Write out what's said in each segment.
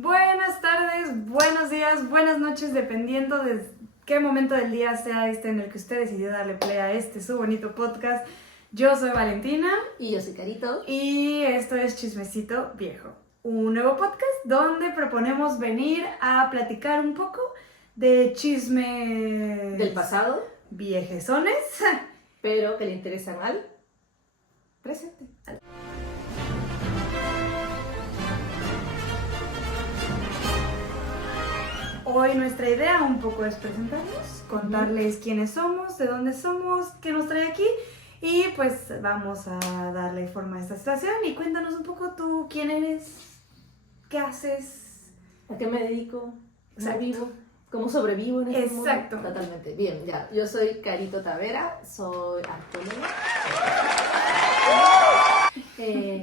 Buenas tardes, buenos días, buenas noches, dependiendo de qué momento del día sea este en el que usted decidió darle play a su bonito podcast. Yo soy Valentina. Y yo soy Carito. Y esto es Chismecito Viejo, un nuevo podcast donde proponemos venir a platicar un poco de chismes Del pasado, viejezones, pero que le interesan al presente. Hoy nuestra idea un poco es presentarnos, contarles quiénes somos, de dónde somos, qué nos trae aquí y pues vamos a darle forma a esta situación y cuéntanos un poco tú quién eres, qué haces. ¿A qué me dedico? Exacto. ¿Cómo vivo? ¿Cómo sobrevivo en este mundo? Exacto. Totalmente. Bien, ya. Yo soy Carito Tavera, soy arqueóloga.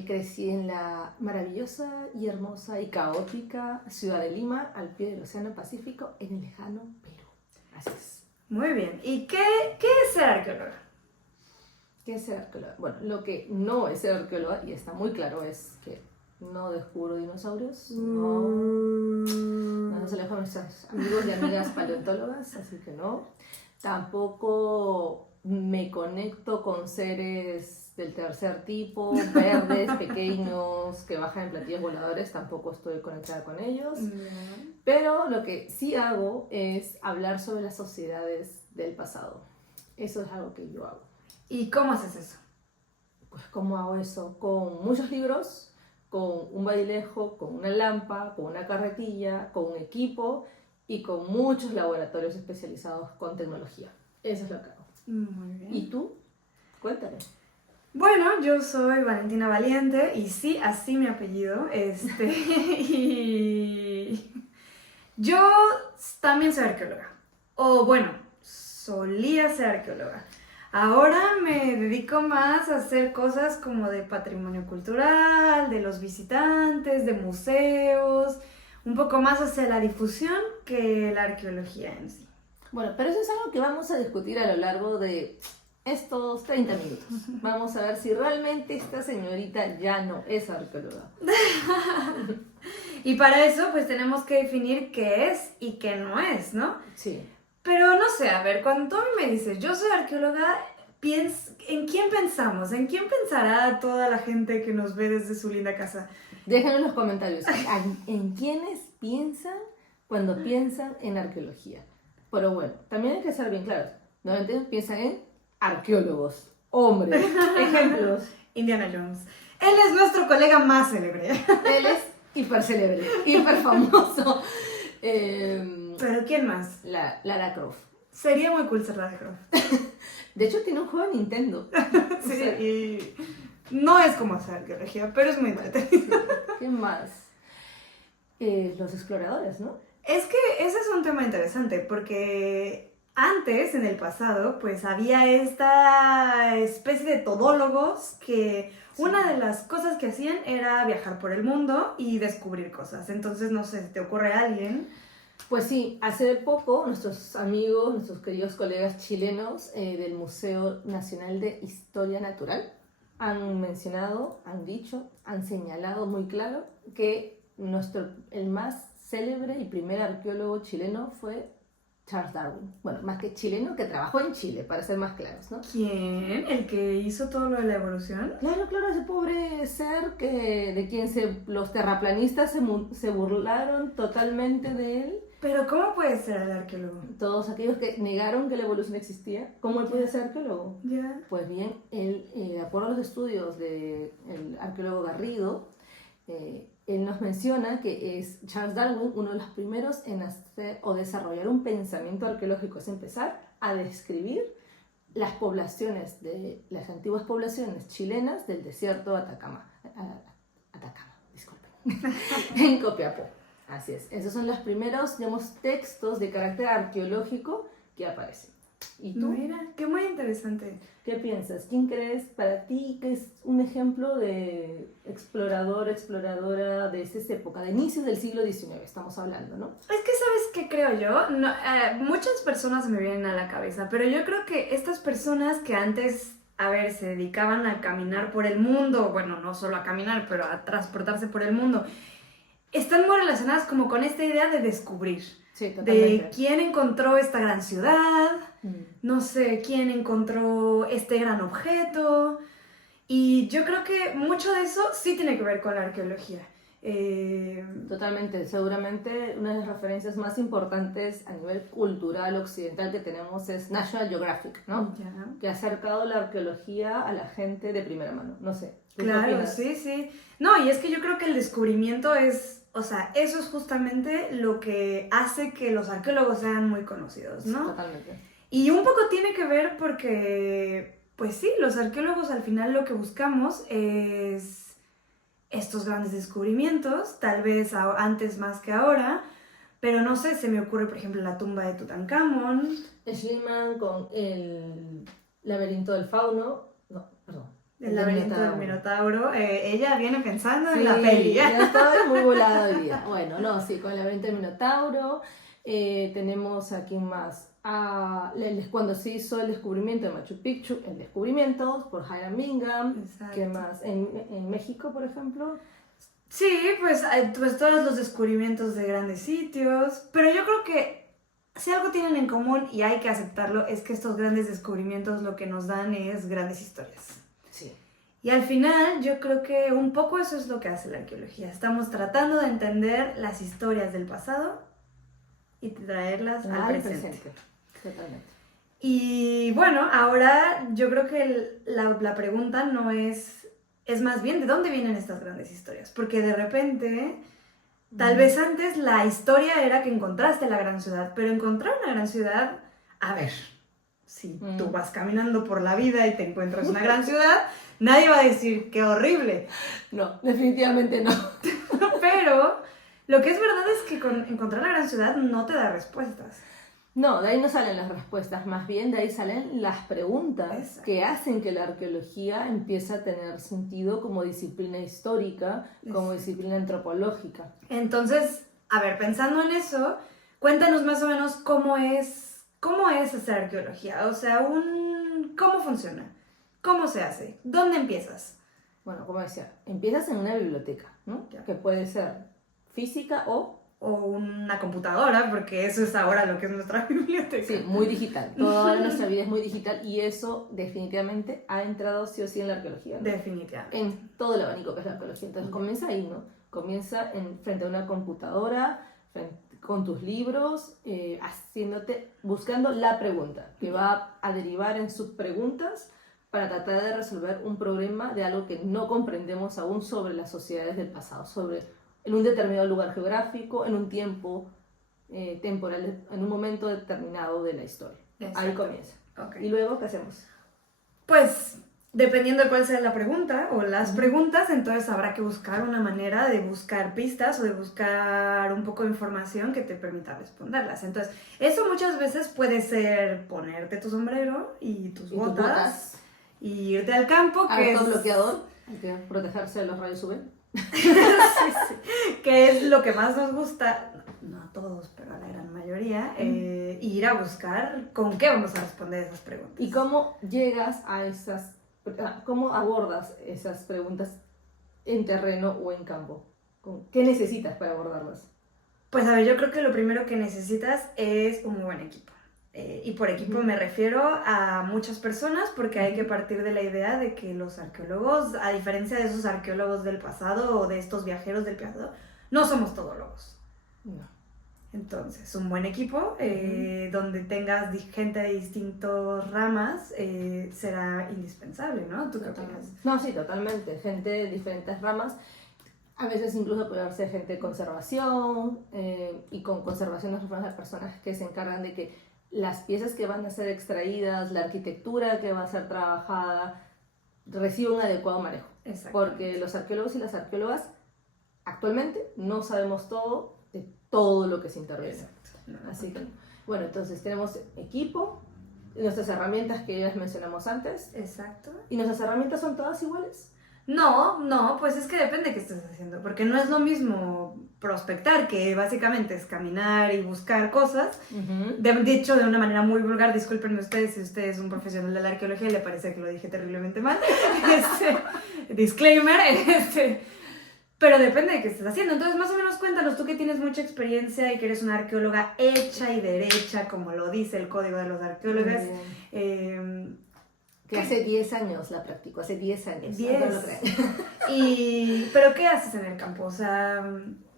Crecí en la maravillosa y hermosa y caótica ciudad de Lima, al pie del Océano Pacífico, en el lejano Perú. Así es. Muy bien. ¿Y qué es ser arqueóloga? ¿Qué es ser arqueóloga? Bueno, lo que no es ser arqueóloga, y está muy claro, es que no descubro dinosaurios, no se alejo a nuestros amigos y amigas paleontólogas, así que no. Tampoco me conecto con seres del tercer tipo, verdes, pequeños, que bajan en platillos voladores, tampoco estoy conectada con ellos. Pero lo que sí hago es hablar sobre las sociedades del pasado. Eso es algo que yo hago. ¿Y cómo haces eso? Pues ¿cómo hago eso? Con muchos libros, con un bailejo, con una lámpara, con una carretilla, con un equipo y con muchos laboratorios especializados con tecnología. Eso es lo que hago. Muy bien. ¿Y tú? Cuéntame. Bueno, yo soy Valentina Valiente y sí, así mi apellido, y yo también soy arqueóloga, o bueno, solía ser arqueóloga. Ahora me dedico más a hacer cosas como de patrimonio cultural, de los visitantes, de museos, un poco más hacia la difusión que la arqueología en sí. Bueno, pero eso es algo que vamos a discutir a lo largo de estos 30 minutos. Vamos a ver si realmente esta señorita ya no es arqueóloga. Y para eso pues tenemos que definir qué es y qué no es, ¿no? Sí. Pero no sé, a ver, cuando tú a mí me dices, yo soy arqueóloga, ¿en quién pensamos? ¿En quién pensará toda la gente que nos ve desde su linda casa? Déjenlo en los comentarios. ¿En quiénes piensan cuando piensan en arqueología? Pero bueno, también hay que ser bien claros. Normalmente piensan en arqueólogos, hombres, ejemplos. Indiana Jones. Él es nuestro colega más célebre. Él es hiper célebre, hiper famoso. ¿Pero quién más? Lara Croft. Sería muy cool ser Lara Croft. De hecho, tiene un juego de Nintendo. Sí, o sea, y no es como hacer arqueología, pero es muy entretenido. Sí. ¿Qué más? Los exploradores, ¿no? Es que ese es un tema interesante, porque antes, en el pasado, pues había esta especie de todólogos que una de las cosas que hacían era viajar por el mundo y descubrir cosas. Entonces, no sé, ¿te ocurre a alguien? Pues sí, hace poco nuestros amigos, nuestros queridos colegas chilenos del Museo Nacional de Historia Natural han mencionado, han dicho, han señalado muy claro que el más célebre y primer arqueólogo chileno fue Charles Darwin. Bueno, más que chileno, que trabajó en Chile, para ser más claros, ¿no? ¿Quién? ¿El que hizo todo lo de la evolución? Claro, ese pobre ser de quien los terraplanistas se burlaron totalmente de él. ¿Pero cómo puede ser el arqueólogo? Todos aquellos que negaron que la evolución existía, ¿cómo él puede ser arqueólogo? Ya. Pues bien, él, de acuerdo a los estudios del arqueólogo Garrido, él nos menciona que es Charles Darwin uno de los primeros en hacer o desarrollar un pensamiento arqueológico, es empezar a describir las poblaciones, las antiguas poblaciones chilenas del desierto de Atacama, disculpen, en Copiapó. Así es, esos son los primeros, digamos, textos de carácter arqueológico que aparecen. ¿Y tú? Mira, qué muy interesante. ¿Qué piensas? ¿Quién crees para ti que es un ejemplo de explorador, exploradora de esa época, de inicios del siglo XIX, estamos hablando, ¿no? Es que, ¿sabes qué creo yo? No, muchas personas me vienen a la cabeza, pero yo creo que estas personas que antes, a ver, se dedicaban a caminar por el mundo, bueno, no solo a caminar, pero a transportarse por el mundo, están muy relacionadas como con esta idea de descubrir. Sí, totalmente. De quién encontró esta gran ciudad, Mm. no sé, quién encontró este gran objeto. Y yo creo que mucho de eso sí tiene que ver con la arqueología. Totalmente, seguramente una de las referencias más importantes a nivel cultural occidental que tenemos es National Geographic, ¿no? Ya. Que ha acercado la arqueología a la gente de primera mano, no sé. ¿Tú qué Claro, opinas? sí, sí. No, y es que yo creo que el descubrimiento es, o sea, eso es justamente lo que hace que los arqueólogos sean muy conocidos, ¿no? Totalmente. Y un poco tiene que ver porque, pues sí, los arqueólogos al final lo que buscamos es estos grandes descubrimientos, tal vez antes más que ahora, pero no sé, se me ocurre, por ejemplo, la tumba de Tutankamón. Schliemann con el laberinto del fauno, no, perdón. El laberinto del Minotauro. Ella viene pensando en la Sí, peli. ya estoy muy volada hoy día. Bueno, no, sí, con el laberinto del Minotauro. Tenemos aquí más. Cuando se hizo el descubrimiento de Machu Picchu, el descubrimiento por Hiram Bingham. Exacto. ¿Qué más? En México, por ejemplo. Sí, pues todos los descubrimientos de grandes sitios. Pero yo creo que si algo tienen en común y hay que aceptarlo, es que estos grandes descubrimientos lo que nos dan es grandes historias. Sí. Y al final yo creo que un poco eso es lo que hace la arqueología. Estamos tratando de entender las historias del pasado y traerlas al presente. Totalmente. Y bueno, ahora yo creo que la pregunta no es más bien de dónde vienen estas grandes historias. Porque de repente, tal vez antes la historia era que encontraste la gran ciudad, pero encontrar una gran ciudad, a ver, si tú vas caminando por la vida y te encuentras una gran ciudad, nadie va a decir qué horrible. No, definitivamente no. Pero lo que es verdad es que con encontrar la gran ciudad no te da respuestas. No, de ahí no salen las respuestas, más bien de ahí salen las preguntas. Exacto. Que hacen que la arqueología empiece a tener sentido como disciplina histórica, como disciplina antropológica. Entonces, a ver, pensando en eso, cuéntanos más o menos cómo es hacer arqueología, o sea, cómo funciona, cómo se hace, dónde empiezas. Bueno, como decía, empiezas en una biblioteca, ¿no? Ya. Que puede ser física o una computadora, porque eso es ahora lo que es nuestra biblioteca. sí, muy digital. Toda nuestra vida es muy digital y eso definitivamente ha entrado sí o sí en la arqueología, ¿no? Definitivamente. En todo el abanico que es la arqueología. Entonces comienza ahí, ¿no? Comienza frente a una computadora, con tus libros, buscando la pregunta, que va a derivar en subpreguntas para tratar de resolver un problema de algo que no comprendemos aún sobre las sociedades del pasado, en un determinado lugar geográfico, en un tiempo temporal, en un momento determinado de la historia. Exacto. Ahí comienza. Okay. ¿Y luego qué hacemos? Pues, dependiendo de cuál sea la pregunta o las preguntas, entonces habrá que buscar una manera de buscar pistas o de buscar un poco de información que te permita responderlas. Entonces, eso muchas veces puede ser ponerte tu sombrero y tus botas y irte al campo, que es bloqueador, hay que protegerse de los rayos UV. sí, que es lo que más nos gusta, no a todos, pero a la gran mayoría, ir a buscar con qué vamos a responder esas preguntas. ¿Y cómo llegas cómo abordas esas preguntas en terreno o en campo? ¿Qué necesitas para abordarlas? Pues a ver, yo creo que lo primero que necesitas es un buen equipo. Y por equipo me refiero a muchas personas, porque hay que partir de la idea de que los arqueólogos, a diferencia de esos arqueólogos del pasado o de estos viajeros del pasado, no somos todólogos. No. Entonces, un buen equipo donde tengas gente de distintas ramas será indispensable, ¿no? ¿Tú qué opinas? No, sí, totalmente. Gente de diferentes ramas. A veces incluso puede haber gente de conservación y con conservación nos referimos a personas que se encargan de que las piezas que van a ser extraídas, la arquitectura que va a ser trabajada, reciba un adecuado manejo. Porque los arqueólogos y las arqueólogas actualmente no sabemos todo de todo lo que se interviene. Exacto. Así que, bueno, entonces tenemos equipo, nuestras herramientas que ya les mencionamos antes. Exacto. ¿Y nuestras herramientas son todas iguales? No, pues es que depende de qué estés haciendo, porque no es lo mismo prospectar, que básicamente es caminar y buscar cosas. Dicho de una manera muy vulgar, discúlpenme ustedes si usted es un profesional de la arqueología y le parece que lo dije terriblemente mal. Disclaimer, Pero depende de qué estés haciendo. Entonces, más o menos cuéntanos, tú que tienes mucha experiencia y que eres una arqueóloga hecha y derecha, como lo dice el código de los arqueólogos. Que hace 10 años la practico, hace 10 años. 10. No lo creen. ¿Pero qué haces en el campo? O sea,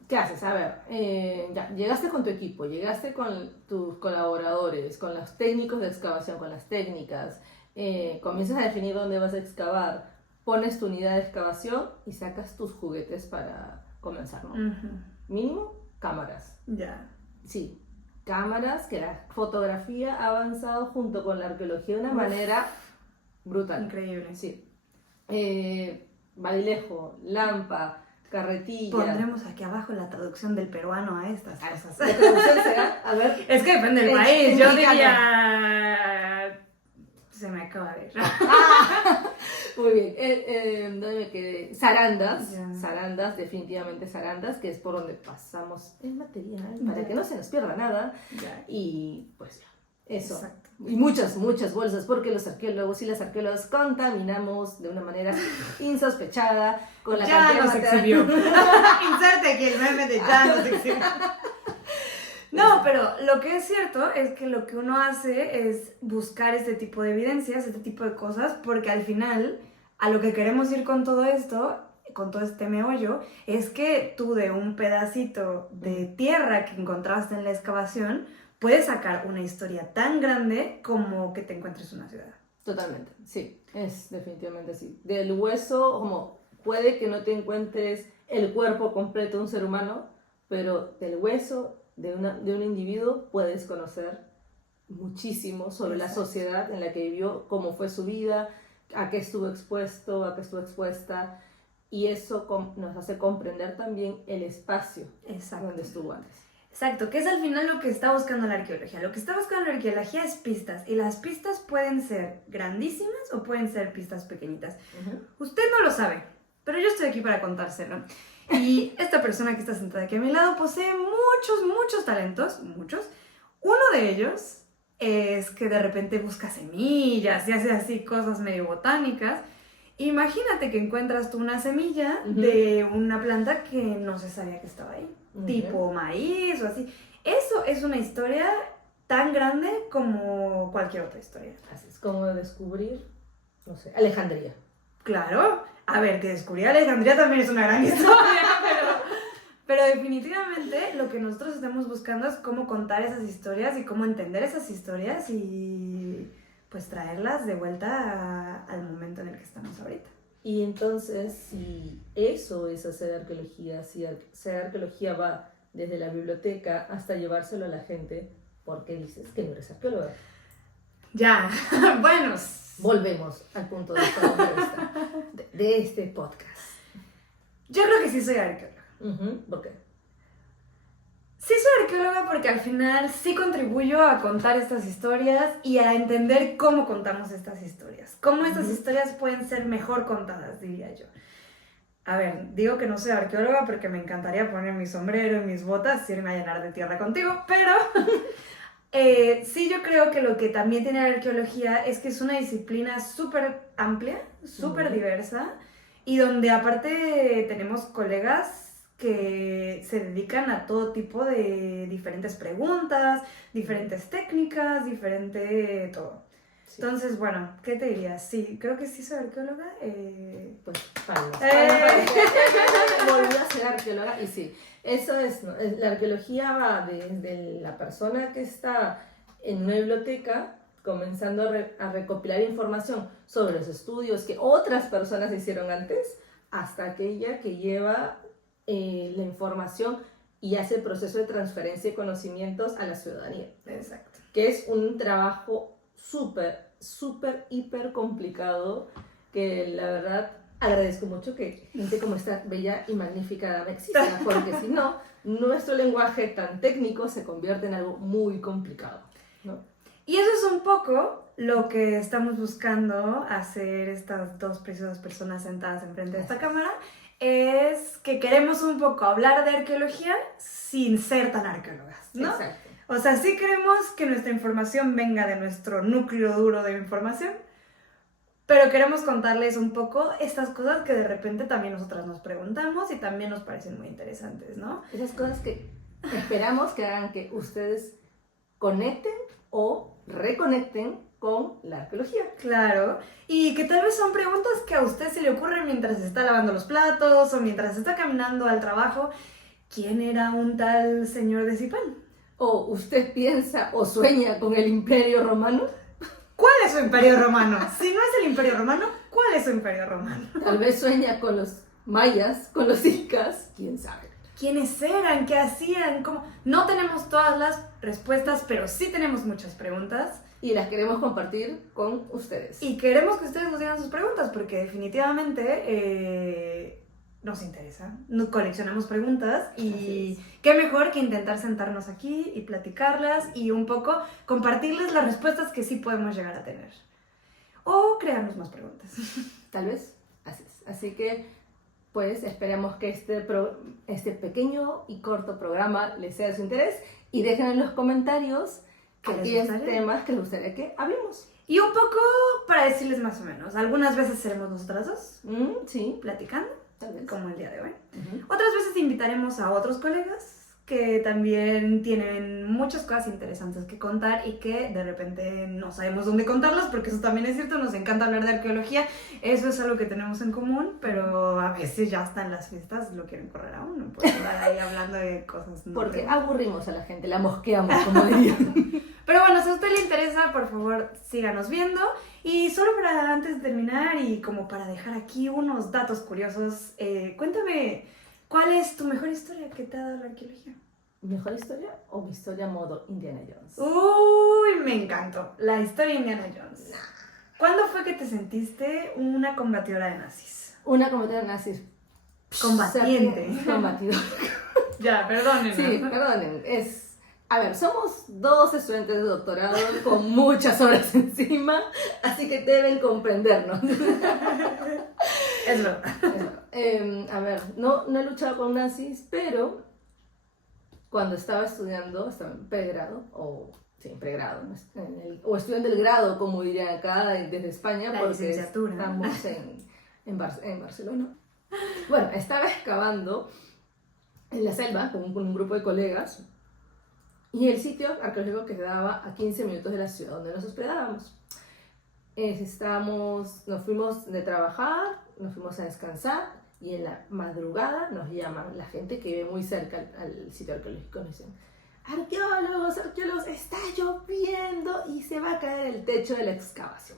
¿qué haces? A ver, ya, llegaste con tu equipo, llegaste con tus colaboradores, con los técnicos de excavación, con las técnicas, comienzas a definir dónde vas a excavar, pones tu unidad de excavación y sacas tus juguetes para comenzar, ¿no? Mínimo, cámaras. Ya. Sí, cámaras, que la fotografía ha avanzado junto con la arqueología de una manera brutal. Increíble. Sí. Balilejo, lampa, carretilla. Pondremos aquí abajo la traducción del peruano a estas cosas. La traducción será, a ver. Es que depende del país. Yo diría... Se me acaba de ir. Muy bien. ¿Dónde me quedé? Zarandas. Ya. Zarandas, definitivamente zarandas, que es por donde pasamos el material para que no se nos pierda nada. Ya. Y pues ya. Eso. Exacto. Y muchas bolsas, porque los arqueólogos y las arqueólogas contaminamos de una manera insospechada con la Ya cantidad nos de material. exhibió. Inserte aquí el meme de ya nos exhibió. No, pero lo que es cierto es que lo que uno hace es buscar este tipo de evidencias, este tipo de cosas, porque al final a lo que queremos ir con todo esto, con todo este meollo, es que tú de un pedacito de tierra que encontraste en la excavación puedes sacar una historia tan grande como que te encuentres una ciudad. Totalmente, sí, es definitivamente así. Del hueso, como puede que no te encuentres el cuerpo completo de un ser humano, pero del hueso de un individuo puedes conocer muchísimo sobre la sociedad en la que vivió, cómo fue su vida, a qué estuvo expuesto, a qué estuvo expuesta, y eso nos hace comprender también el espacio donde estuvo antes. Exacto, que es al final lo que está buscando la arqueología. Lo que está buscando la arqueología es pistas, y las pistas pueden ser grandísimas o pueden ser pistas pequeñitas. Usted no lo sabe, pero yo estoy aquí para contárselo. Y esta persona que está sentada aquí a mi lado posee muchos talentos, muchos. Uno de ellos es que de repente busca semillas y hace así cosas medio botánicas. Imagínate que encuentras tú una semilla de una planta que no se sabía que estaba ahí, tipo maíz o así. Eso es una historia tan grande como cualquier otra historia. Así es como descubrir, no sé, Alejandría. Claro, a ver, que descubrir Alejandría también es una gran historia, pero definitivamente lo que nosotros estamos buscando es cómo contar esas historias y cómo entender esas historias y pues traerlas de vuelta al momento en el que estamos ahorita. Y entonces, si eso es hacer arqueología, si hacer arqueología va desde la biblioteca hasta llevárselo a la gente, ¿por qué dices que no eres arqueóloga? Ya, bueno. Volvemos al punto de vista de este podcast. Yo creo que sí soy arqueóloga. ¿Por qué? Sí soy arqueóloga porque al final sí contribuyo a contar estas historias y a entender cómo contamos estas historias. Cómo estas historias pueden ser mejor contadas, diría yo. A ver, digo que no soy arqueóloga porque me encantaría poner mi sombrero y mis botas y irme a llenar de tierra contigo, pero sí yo creo que lo que también tiene la arqueología es que es una disciplina súper amplia, súper diversa, y donde aparte tenemos colegas que se dedican a todo tipo de diferentes preguntas, diferentes técnicas, diferente todo. Sí. Entonces, bueno, ¿qué te dirías? Sí, creo que sí soy arqueóloga. Pues, palmas. Volví a ser arqueóloga y sí, eso es, ¿no? La arqueología va desde la persona que está en una biblioteca comenzando a recopilar información sobre los estudios que otras personas hicieron antes, hasta aquella que lleva la información y hace el proceso de transferencia de conocimientos a la ciudadanía. Exacto. Que es un trabajo súper, hiper complicado, que la verdad agradezco mucho que gente como esta bella y magnífica dama exista, porque si no, nuestro lenguaje tan técnico se convierte en algo muy complicado, ¿no? Y eso es un poco lo que estamos buscando hacer estas dos preciosas personas sentadas enfrente de esta cámara, es que queremos un poco hablar de arqueología sin ser tan arqueólogas, ¿no? Exacto. O sea, sí queremos que nuestra información venga de nuestro núcleo duro de información, pero queremos contarles un poco estas cosas que de repente también nosotras nos preguntamos y también nos parecen muy interesantes, ¿no? Esas cosas que esperamos que hagan que ustedes conecten o reconecten con la arqueología. Claro, y que tal vez son preguntas que a usted se le ocurren mientras está lavando los platos o mientras está caminando al trabajo. ¿Quién era un tal señor de Cipán? ¿O usted piensa o sueña con el Imperio Romano? ¿Cuál es su imperio romano? Si no es el imperio romano, ¿cuál es su imperio romano? Tal vez sueña con los mayas, con los incas, quién sabe. ¿Quiénes eran? ¿Qué hacían? ¿Cómo? No tenemos todas las respuestas, pero sí tenemos muchas preguntas. Y las queremos compartir con ustedes. Y queremos que ustedes nos digan sus preguntas, porque definitivamente nos interesa. Nos coleccionamos preguntas y qué mejor que intentar sentarnos aquí y platicarlas y un poco compartirles las respuestas que sí podemos llegar a tener. O crearnos más preguntas. Tal vez, así es. Así que, pues, esperemos que este pequeño y corto programa les sea de su interés y dejen en los comentarios aquellos temas que les gustaría que hablemos. Y un poco para decirles más o menos. Algunas veces seremos nosotras dos Sí, platicando, tal vez. como el día de hoy. Uh-huh. Otras veces invitaremos a otros colegas que también tienen muchas cosas interesantes que contar y que de repente no sabemos dónde contarlas, porque eso también es cierto, nos encanta hablar de arqueología, eso es algo que tenemos en común, pero a veces ya hasta en las fiestas lo quieren correr a uno, por estar ahí hablando de cosas. Porque aburrimos a la gente, la mosqueamos, como dirían. Pero bueno, si a usted le interesa, por favor, síganos viendo. Y solo para antes de terminar y como para dejar aquí unos datos curiosos, cuéntame, ¿cuál es tu mejor historia que te ha dado la arqueología? ¿Mejor historia o mi historia modo Indiana Jones? Uy, me encantó. La historia de Indiana Jones. ¿Cuándo fue que te sentiste una combatidora de nazis? Una cometida de nazis. Combatiente. Combatidora. Ya, perdónenme. Sí, perdonen. A ver, somos dos estudiantes de doctorado con muchas horas encima, así que deben comprendernos. Es verdad. A ver, no he luchado con nazis, pero cuando estaba estudiando, estaba en pregrado, o estudiando el grado, como dirían acá desde España, La porque licenciatura. estamos en Barcelona. Bueno, estaba excavando en la selva con un grupo de colegas. Y el sitio arqueológico quedaba a 15 minutos de la ciudad donde nos hospedábamos. Nos fuimos de trabajar, nos fuimos a descansar y en la madrugada nos llaman la gente que vive muy cerca al sitio arqueológico. Nos dicen, arqueólogos, está lloviendo y se va a caer el techo de la excavación.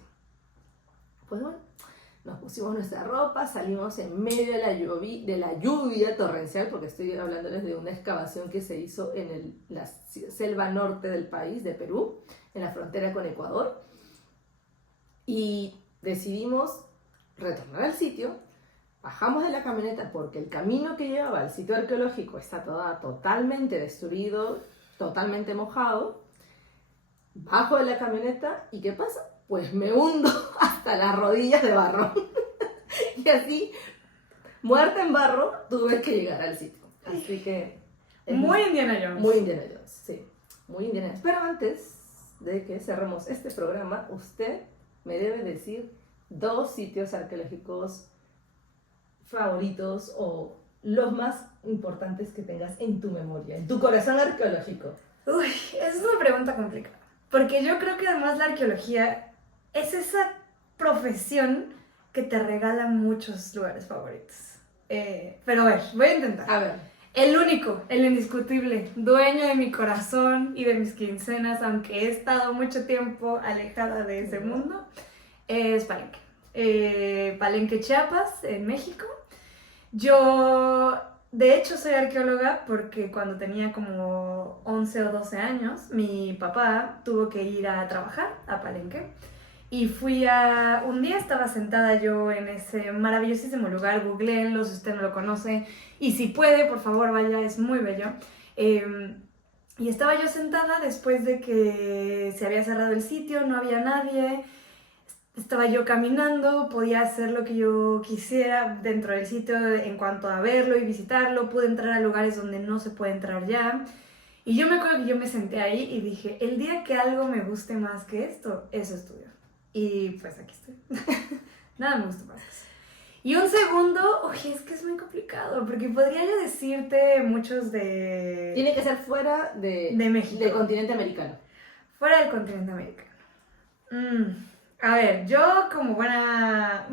Pues bueno, nos pusimos nuestra ropa, salimos en medio de la lluvia torrencial, porque estoy hablándoles de una excavación que se hizo en la selva norte del país, de Perú, en la frontera con Ecuador, y decidimos retornar al sitio. Bajamos de la camioneta porque el camino que llevaba al sitio arqueológico está totalmente destruido, totalmente mojado. Bajo de la camioneta y ¿qué pasa? Pues me hundo hasta las rodillas de barro. Y así, muerta en barro, tuve que llegar al sitio. Así que... Muy Indiana Jones. Muy Indiana Jones, sí. Muy Indiana Jones. Pero antes de que cerremos este programa, usted me debe decir 2 sitios arqueológicos favoritos o los más importantes que tengas en tu memoria, en tu corazón arqueológico. Uy, es una pregunta complicada. Porque yo creo que además la arqueología es esa profesión que te regala muchos lugares favoritos. Pero a ver, voy a intentar. A ver. El único, el indiscutible, dueño de mi corazón y de mis quincenas, aunque he estado mucho tiempo alejada de ese mundo, es Palenque. Palenque, Chiapas, en México. Yo, de hecho, soy arqueóloga porque cuando tenía como 11 o 12 años, mi papá tuvo que ir a trabajar a Palenque. Y un día estaba sentada yo en ese maravillosísimo lugar, googleenlo si usted no lo conoce, y si puede, por favor, vaya, es muy bello. Y estaba yo sentada después de que se había cerrado el sitio, no había nadie, estaba yo caminando, podía hacer lo que yo quisiera dentro del sitio en cuanto a verlo y visitarlo, pude entrar a lugares donde no se puede entrar ya. Y yo me acuerdo que yo me senté ahí y dije, el día que algo me guste más que esto, eso estudio. Y pues aquí estoy. Nada me gustó más eso. Y un segundo, oye, es que es muy complicado, porque podría yo decirte muchos de... Tiene que ser fuera De México. del continente americano. Fuera del continente americano. A ver, yo como buena...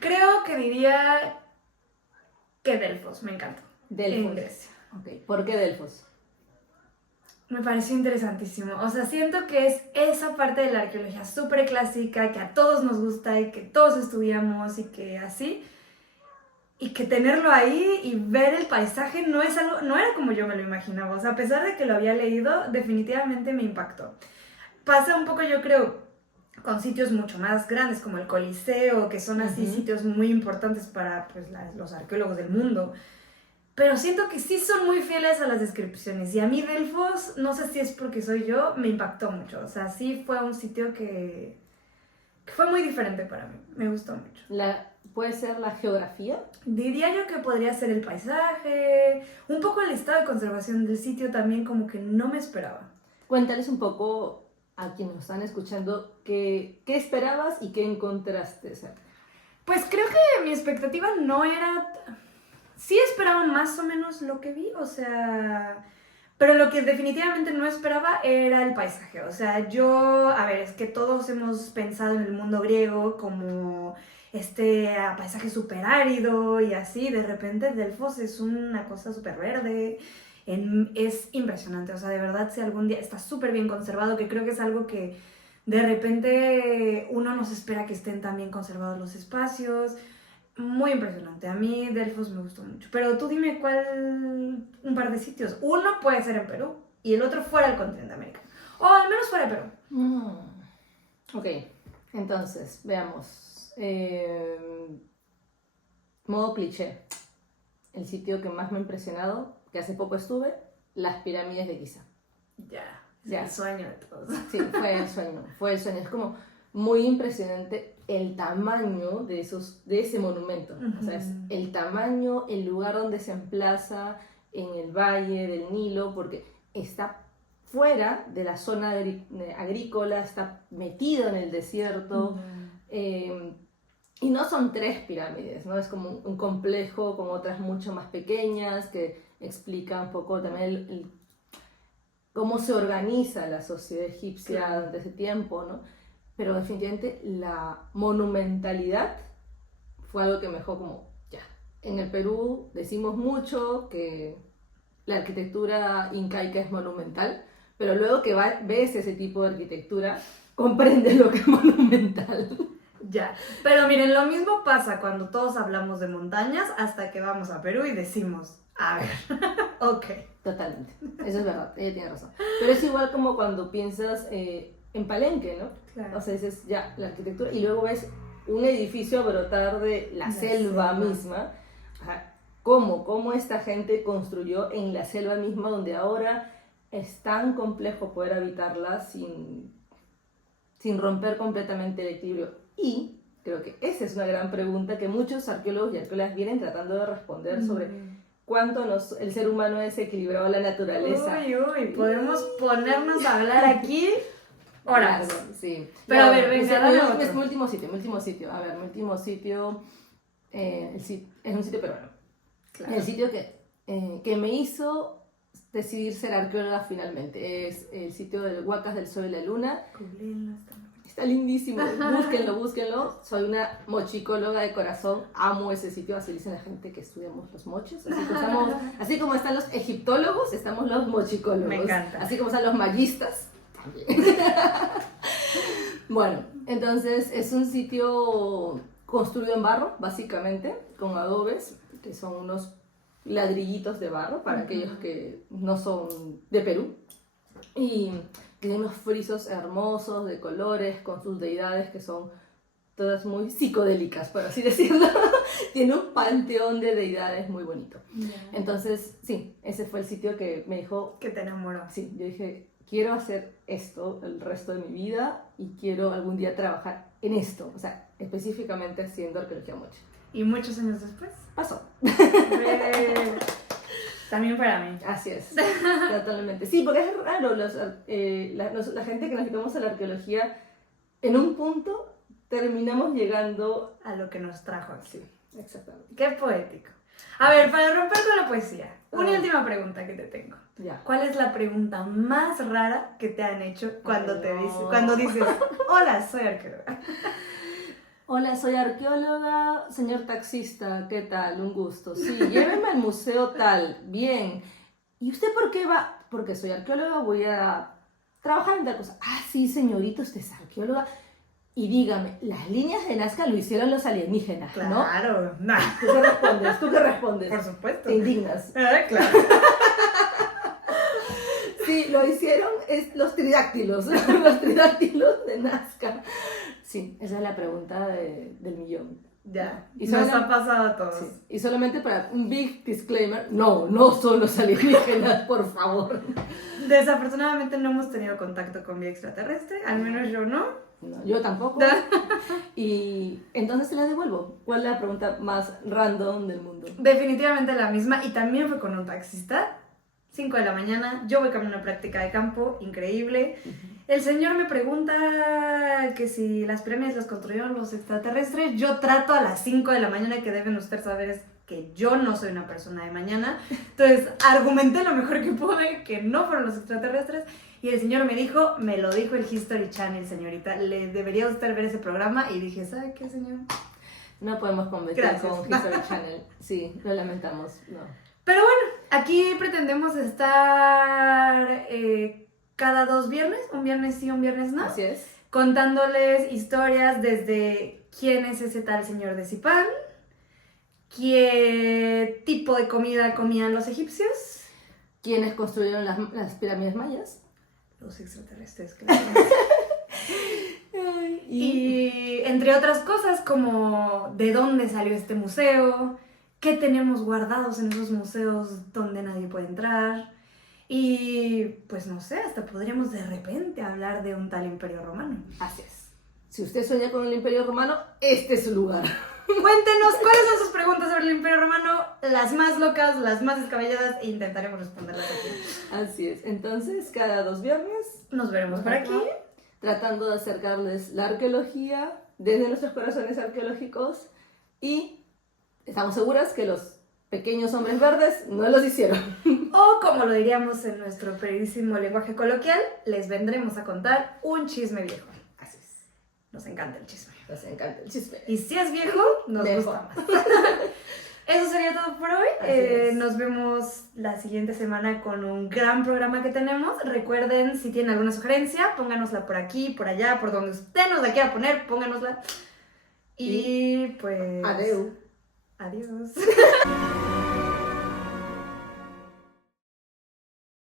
creo que diría que Delfos, me encantó. Delfos. En Grecia. Ok, ¿por qué Delfos? Me pareció interesantísimo. O sea, siento que es esa parte de la arqueología súper clásica que a todos nos gusta y que todos estudiamos y que así. Y que tenerlo ahí y ver el paisaje no es algo, no era como yo me lo imaginaba. O sea, a pesar de que lo había leído, definitivamente me impactó. Pasa un poco, yo creo, con sitios mucho más grandes como el Coliseo, que son así sitios muy importantes para pues, los arqueólogos del mundo. Pero siento que sí son muy fieles a las descripciones. Y a mí Delfos, no sé si es porque soy yo, me impactó mucho. O sea, sí fue un sitio que fue muy diferente para mí. Me gustó mucho. ¿Puede ser la geografía? Diría yo que podría ser el paisaje, un poco el estado de conservación del sitio también como que no me esperaba. Cuéntales un poco a quienes nos están escuchando qué esperabas y qué encontraste. Pues creo que mi expectativa no era... Sí esperaba más o menos lo que vi, o sea... Pero lo que definitivamente no esperaba era el paisaje. O sea, a ver, es que todos hemos pensado en el mundo griego como paisaje súper árido y así. De repente Delfos es una cosa súper verde. Es impresionante. O sea, de verdad, si algún día está súper bien conservado, que creo que es algo que de repente uno no se espera que estén tan bien conservados los espacios. Muy impresionante. A mí Delfos me gustó mucho. Pero tú dime un par de sitios. Uno puede ser en Perú y el otro fuera del continente americano. O al menos fuera de Perú. Ok, entonces, veamos. Modo cliché. El sitio que más me ha impresionado, que hace poco estuve, las pirámides de Giza. Ya. El sueño de todos. Sí, fue el sueño. Es como muy impresionante el tamaño de ese monumento. O sea, es el tamaño, el lugar donde se emplaza en el valle del Nilo, porque está fuera de la zona agrícola, está metido en el desierto. Y no son 3 pirámides, ¿no? Es como un complejo con otras mucho más pequeñas que explica un poco también cómo se organiza la sociedad egipcia durante ese tiempo, ¿no? Pero definitivamente la monumentalidad fue algo que me dejó como, ya. En el Perú decimos mucho que la arquitectura incaica es monumental, pero luego que ves ese tipo de arquitectura, comprendes lo que es monumental. Ya, pero miren, lo mismo pasa cuando todos hablamos de montañas hasta que vamos a Perú y decimos, a ver, ok. Totalmente, eso es verdad, ella tiene razón. Pero es igual como cuando piensas en Palenque, ¿no? Claro. O sea, dices ya, la arquitectura, y luego ves un edificio brotar de la selva misma. Ajá. ¿Cómo esta gente construyó en la selva misma, donde ahora es tan complejo poder habitarla sin romper completamente el equilibrio? Y creo que esa es una gran pregunta que muchos arqueólogos y arqueólogas vienen tratando de responder sobre cuánto el ser humano ha desequilibrado la naturaleza. Uy, podemos ponernos a hablar aquí horas. Claro, sí. Pero a ver, venga, es mi último sitio. A ver, mi último sitio es un sitio peruano. Claro. El sitio que me hizo decidir ser arqueóloga finalmente. Es el sitio del Huacas del Sol y la Luna. Está lindísimo, búsquenlo. Soy una mochicóloga de corazón, amo ese sitio, así dicen la gente que estudiamos los moches. Así como están los egiptólogos, estamos los mochicólogos. Me encanta. Así como están los magistas, también. Bueno, entonces es un sitio construido en barro, básicamente, con adobes, que son unos ladrillitos de barro, para aquellos que no son de Perú. Y tiene unos frisos hermosos de colores con sus deidades que son todas muy psicodélicas, por así decirlo. Tiene un panteón de deidades muy bonito. Entonces, sí, ese fue el sitio que me dijo... Que te enamoró. Sí, yo dije, quiero hacer esto el resto de mi vida y quiero algún día trabajar en esto. O sea, específicamente haciendo arqueología moche. ¿Y muchos años después? Pasó. Está También para mí. Así es, totalmente. Sí, porque es raro, la gente que nos dedicamos a la arqueología, en un punto terminamos llegando A lo que nos trajo aquí. Sí, exactamente. Qué poético. A ver, para romper con la poesía, una Ah. última pregunta que te tengo. Ya. ¿Cuál es la pregunta más rara que te han hecho cuando No. cuando dices, hola, soy arqueóloga? Hola, soy arqueóloga, señor taxista, ¿qué tal? Un gusto. Sí, lléveme al museo tal. Bien. ¿Y usted por qué va? Porque soy arqueóloga, voy a trabajar en tal cosa. Ah, sí, señorita, usted es arqueóloga. Y dígame, las líneas de Nazca lo hicieron los alienígenas, ¿no? Claro, no. ¿Tú qué respondes? ¿Tú qué respondes? Por supuesto. Te indignas. Claro. Sí, lo hicieron los tridáctilos, los tridáctilos de Nazca. Sí, esa es la pregunta del millón. Ya, Y nos solo- ha pasado a todos. Sí. Y solamente para un big disclaimer, no son los alienígenas, por favor. Desafortunadamente no hemos tenido contacto con vida extraterrestre, al menos yo no. No, yo tampoco. Y entonces se la devuelvo. ¿Cuál es la pregunta más random del mundo? Definitivamente la misma, y también fue con un taxista. 5 de la mañana, yo voy camino a práctica de campo, increíble. El señor me pregunta que si las pirámides las construyeron los extraterrestres. Yo trato a las 5 de la mañana, que deben ustedes saber es que yo no soy una persona de mañana. Entonces argumenté lo mejor que pude que no fueron los extraterrestres. Y el señor me lo dijo el History Channel, señorita. Le debería usted ver ese programa. Y dije, ¿sabe qué, señor? No podemos competir Gracias. con History Channel. Sí, lo lamentamos. No. Pero bueno, aquí pretendemos estar cada 2 viernes, un viernes sí, un viernes no, Así es. contándoles historias desde quién es ese tal señor de Zipán, qué tipo de comida comían los egipcios, ¿Quiénes construyeron las pirámides mayas? los extraterrestres, claro. Ay, Y entre otras cosas como de dónde salió este museo, qué tenemos guardados en esos museos donde nadie puede entrar. Y pues no sé, hasta podríamos de repente hablar de un tal Imperio Romano. Así es. Si usted sueña con el Imperio Romano, este es su lugar. Cuéntenos cuáles son sus preguntas sobre el Imperio Romano, las más locas, las más descabelladas, e intentaremos responderlas aquí. Así es. Entonces, cada 2 viernes, Nos veremos por aquí. tratando de acercarles la arqueología desde nuestros corazones arqueológicos, y estamos seguras que los pequeños hombres verdes no los hicieron. O como lo diríamos en nuestro periodísimo lenguaje coloquial, les vendremos a contar un chisme viejo. Así es. Nos encanta el chisme. Nos encanta el chisme. Y si es viejo, nos Mejor. gusta más. Eso sería todo por hoy. Así es. Nos vemos la siguiente semana con un gran programa que tenemos. Recuerden, si tienen alguna sugerencia, pónganosla por aquí, por allá, por donde usted nos la quiera poner, pónganosla. Y pues... Adeu. Adiós.